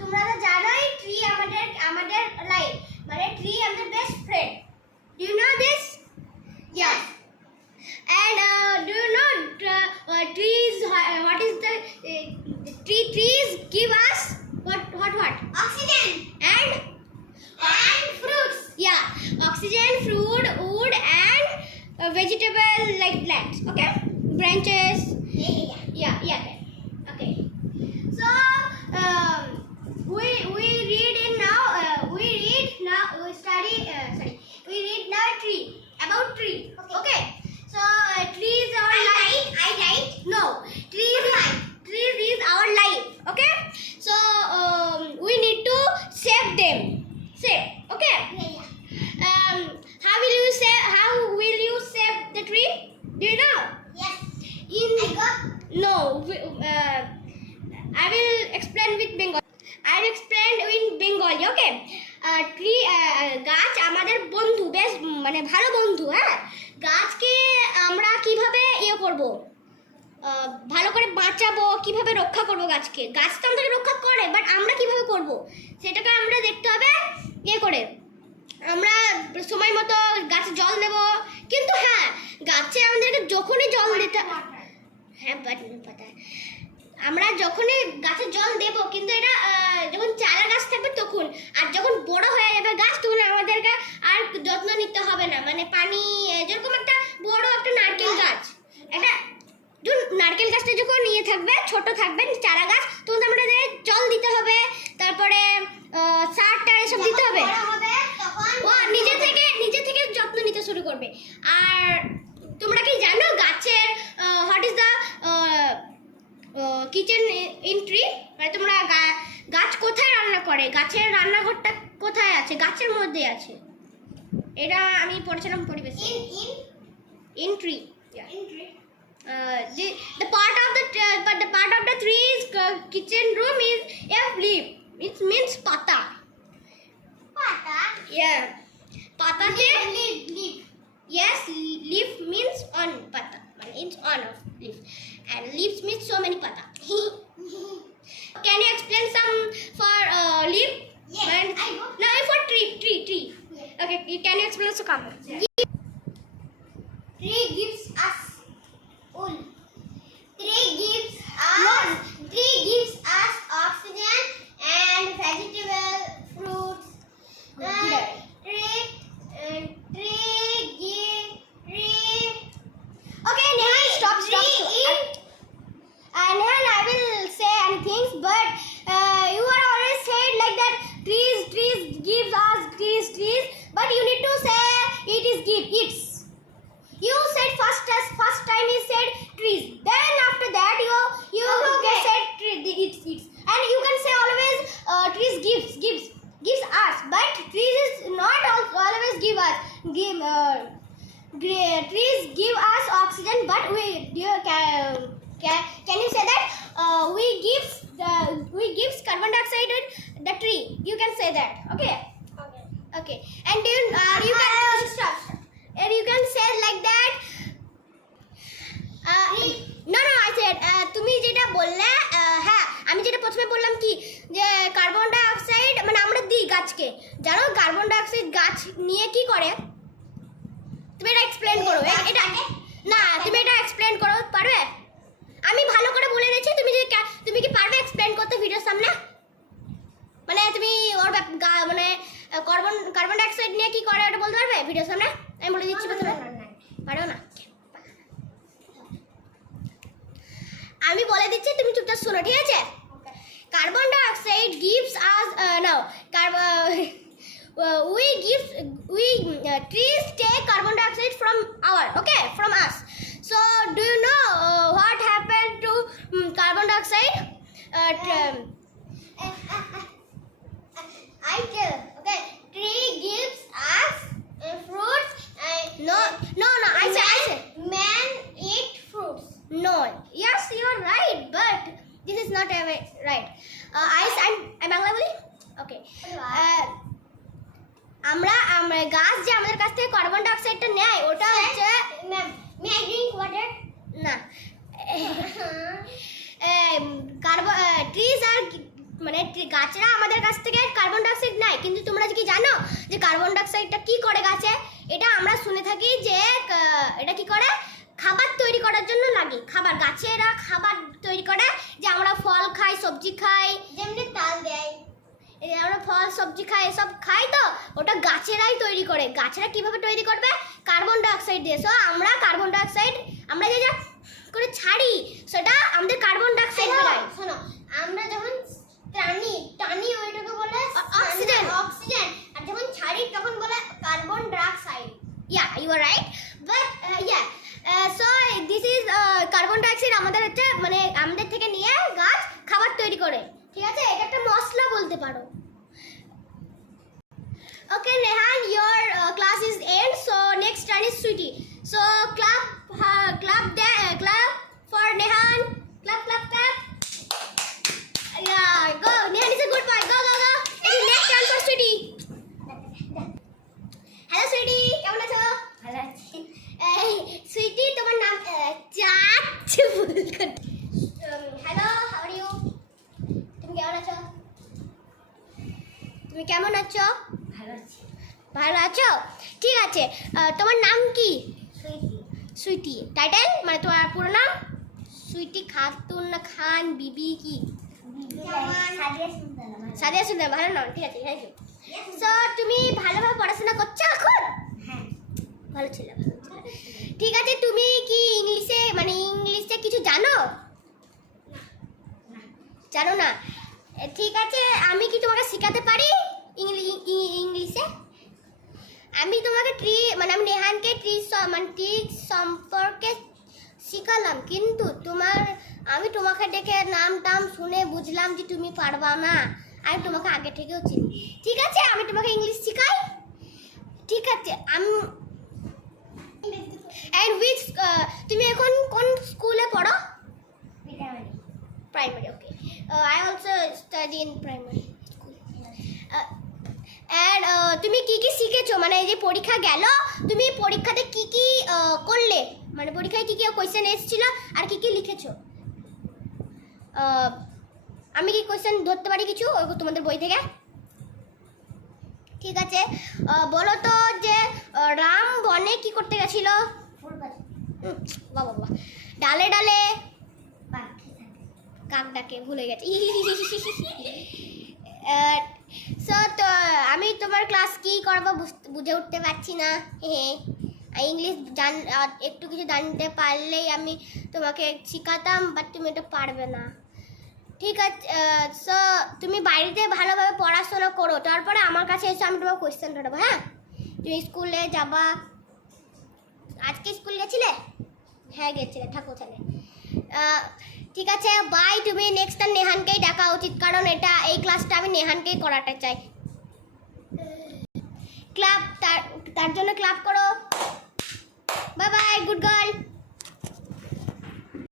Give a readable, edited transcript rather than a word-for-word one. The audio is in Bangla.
তোমরা তো জানোই ট্রি আমাদের আমাদের লাইফ, মানে ট্রি আমাদের best friend. Do you know this? Yes. And do you know trees? What is the trees give us what? Oxygen and fruits. Yeah, oxygen, fruit, wood, and vegetable like plants. Okay, branches. Yeah. Okay. So we read in now. We read now tree, about tree. Okay. So trees are life. I write. No, trees is our life. Okay. So we need to save them. Save. Okay. How will you save the tree? Do you know? Yes. No. I will explain with Bengali. I'll explain in Bengali. Okay. Tree গাছ আমাদের বন্ধু, বেশ মানে ভালো বন্ধু। হ্যাঁ, গাছকে আমরা কিভাবে করব, ভালো করে বাঁচাবো, কিভাবে রক্ষা করব গাছকে। গাছ তো আমাদেরকে রক্ষা করে, বাট আমরা কিভাবে করব সেটাকে আমরা দেখতে হবে করে। আমরা সময় মতো গাছে জল দেব, কিন্তু হ্যাঁ, গাছে আমাদেরকে যখনই জল দিতে, হ্যাঁ আমরা যখনই গাছে জল দেব, কিন্তু এটা যখন চারা গাছ থাকবে তখন, আর যখন বড় হয়ে যাবে গাছ তখন আমাদেরকে আর যত্ন নিতে হবে না। মানে পানি, যেরকম একটা বড় একটা নারকেল গাছ, একটা নারকেল গাছটা যখন থাকবে, ছোট থাকবে চারা গাছ, তখন আমাদের জল দিতে হবে, তারপরে সার এসব দিতে হবে। ও নিজে থেকে যত্ন নিতে শুরু করবে। আর তোমরা কি জানো গাছের what is the kitchen in tree? মানে তোমরা গাছ কোথায় রান্না করে, গাছের রান্নাঘরটা কোথায় আছে? গাছের মধ্যে আছে। এটা আমি পড়েছিলাম পরিবেশে। In tree. The part of the tree's kitchen room is a leaf. It means pata. Yeah. Pata leaf. Yes, leaf means on pata. It's on of leaf. And leaves means so many pata. Can you explain some for leaf? Yes, I go. No, for tree. Yeah. Okay, can you explain so come? Yeah. Tree gives us wool. Tree gives us oxygen and vegetable fruits. Okay, Neha, stop. And then I will say things, but you are always said like that. Trees gives us trees, but you need to say it is it's. You said first time you said trees. Then after that you said it's. And you can say always trees gives us, but trees is not always give us. Trees give us oxygen, but can you say that we gives carbon dioxide to the tree? You can say that. Okay. And you can stop. And you can say like that. No, I said তুমি যেটা বললে, হ্যাঁ আমি যেটা প্রথমে বললাম কি, যে কার্বন ডাই অক্সাইড মানে আমরা দিই গাছকে। জানো কার্বন ডাই অক্সাইড গাছ নিয়ে কি করে? তুমি এটা এক্সপ্লেন করো। এটা না, তুমি এটা এক্সপ্লেন করো, পারবে? আমি ভালো করে বলে দিচ্ছি, তুমি কি পারবে এক্সপ্লেন করতে ভিডিওর সামনে? মানে তুমি ওর মানে কার্বন ডাই অক্সাইড নিয়ে কি করে ওটা বলতে পারবে ভিডিওর সামনে? আমি বলে দিচ্ছি প্রথমে। পারো না? আমি বলে দিচ্ছি, তুমি চুপচাপ শোনো, ঠিক আছে? Carbon die oxide gives us trees take carbon dioxide from us. So do you know what happened to carbon dioxide? I tell. Okay, tree gives us fruits. No. I said man eat fruits. No. Yes, you are right, but this is not right. I'm Bangla বলি। Okay. আমরা গাছ যে আমাদের কাছ থেকে কার্বন ডাই অক্সাইডটা নেয়, ওটা হচ্ছে মে আই ড্রিঙ্ক ওয়াটার না ট্রিজ আর মানে গাছরা আমাদের কাছ থেকে কার্বন ডাইঅক্সাইড নেয়, কিন্তু তোমরা কি জানো যে কার্বন ডাইঅক্সাইডটা কি করে গাছে? এটা আমরা শুনে থাকি যে এটা কি করে, খাবার তৈরি করার জন্য লাগে। খাবার, গাছেরা খাবার তৈরি করে, যে আমরা ফল খাই, সবজি খাই, যেমনি তাল দেয়, আমরা ফল সবজি খাই, এসব খাই, তো ওটা গাছেরাই তৈরি করে। গাছেরা কিভাবে তৈরি করবে? কার্বন ডাইঅক্সাইড দিয়ে। সো আমরা কার্বন ডাইঅক্সাইড আমরা যে যা করে ছাড়ি, সেটা আমাদের কার্বন ডাইঅক্সাইড বেরোয়। শোনো, আমরা যখন টানি ওইটাকে বলে অক্সিজেন, আর যখন ছাড়ি তখন বলে carbon dioxide. Yeah, you are right, but yeah, so this is carbon dioxide আমাদের হচ্ছে মানে আমাদের থেকে নিয়ে গাছ খাবার তৈরি করে, ঠিক আছে? এটা একটা মশলা বলতে পারো। Okay, Nehan, your class is end. So next turn is Sweetie. So clap for Nehan. Clap. Yeah, go. Nehan is a good boy. Go. And next turn for Sweetie. Hello, Sweetie. কেমন আছো? ভালো আছি। Sweetie, তোমার নাম চাচ্ছে ভুল করে। Hello, how are you? তুমি কেমন আছো? তুমি কেমন আছো? ভালো আছো? ঠিক আছে। তোমার নাম কি? সুইটি। টাইটেল মানে তোমার পুরো নাম? সুইটি খাতুন না খান বিবি কি? সাদিয়া সুলতানা। ভালো নাম, ঠিক আছে, থ্যাংক ইউ। সো তুমি ভালোভাবে পড়াশোনা করছো এখন? হ্যাঁ, ভালো ছিল। ঠিক আছে, তুমি কি ইংলিশে কিছু জানো? জানো না? ঠিক আছে, আমি কি তোমাকে শেখাতে পারি ইংলিশে? আমি তোমাকে আমি নেহানকে ট্রি সম্পর্কে শিখালাম, কিন্তু আমি তোমাকে দেখে নাম টাম শুনে বুঝলাম যে তুমি পারবা না। আমি তোমাকে আগে থেকেও চিনি। ঠিক আছে, আমি তোমাকে ইংলিশ শিখাই। ঠিক আছে, তুমি এখন কোন স্কুলে পড়ো? Primary. Okay, I also study in primary school. And তুমি কি শিখেছো? মানে এই যে পরীক্ষা গেল, তুমি পরীক্ষাতে কি করলে? মানে পরীক্ষায় কি কোয়েশ্চেন এসেছিল আর কি লিখেছো? আমি কি কোয়েশ্চেন ধরতে পারি কিছু তোমাদের বই থেকে? ঠিক আছে, বলো তো যে রাম বনে কি করতে গেছিল? বাবা, ডালে ডালে কাক ডাকে, ভুলে গেছি। তো আমি তোমার ক্লাস কি করবো বুঝে উঠতে পারছি না। ইংলিশ একটু কিছু জানতে পারলেই আমি তোমাকে শিখাতাম, বাট তুমি এটা পারবে না। ঠিক আছে, সো তুমি বাড়িতে ভালোভাবে পড়াশোনা করো, তারপরে আমার কাছে এসে আমি তোমার কোয়েশ্চেন ধরবো। হ্যাঁ, তুমি স্কুলে যাবা। আজকে স্কুল গেছিলে? হ্যাঁ গেছিলে, থাকো তাহলে। ঠিক আছে, বাই। তুমি নেক্সট টাইম নেহানকেই ডাকা উচিত, কারণ এই ক্লাসটা আমি নেহানকেই করাতে চাই। ক্লাব, তার জন্য ক্লাব করো। Bye bye, good girl.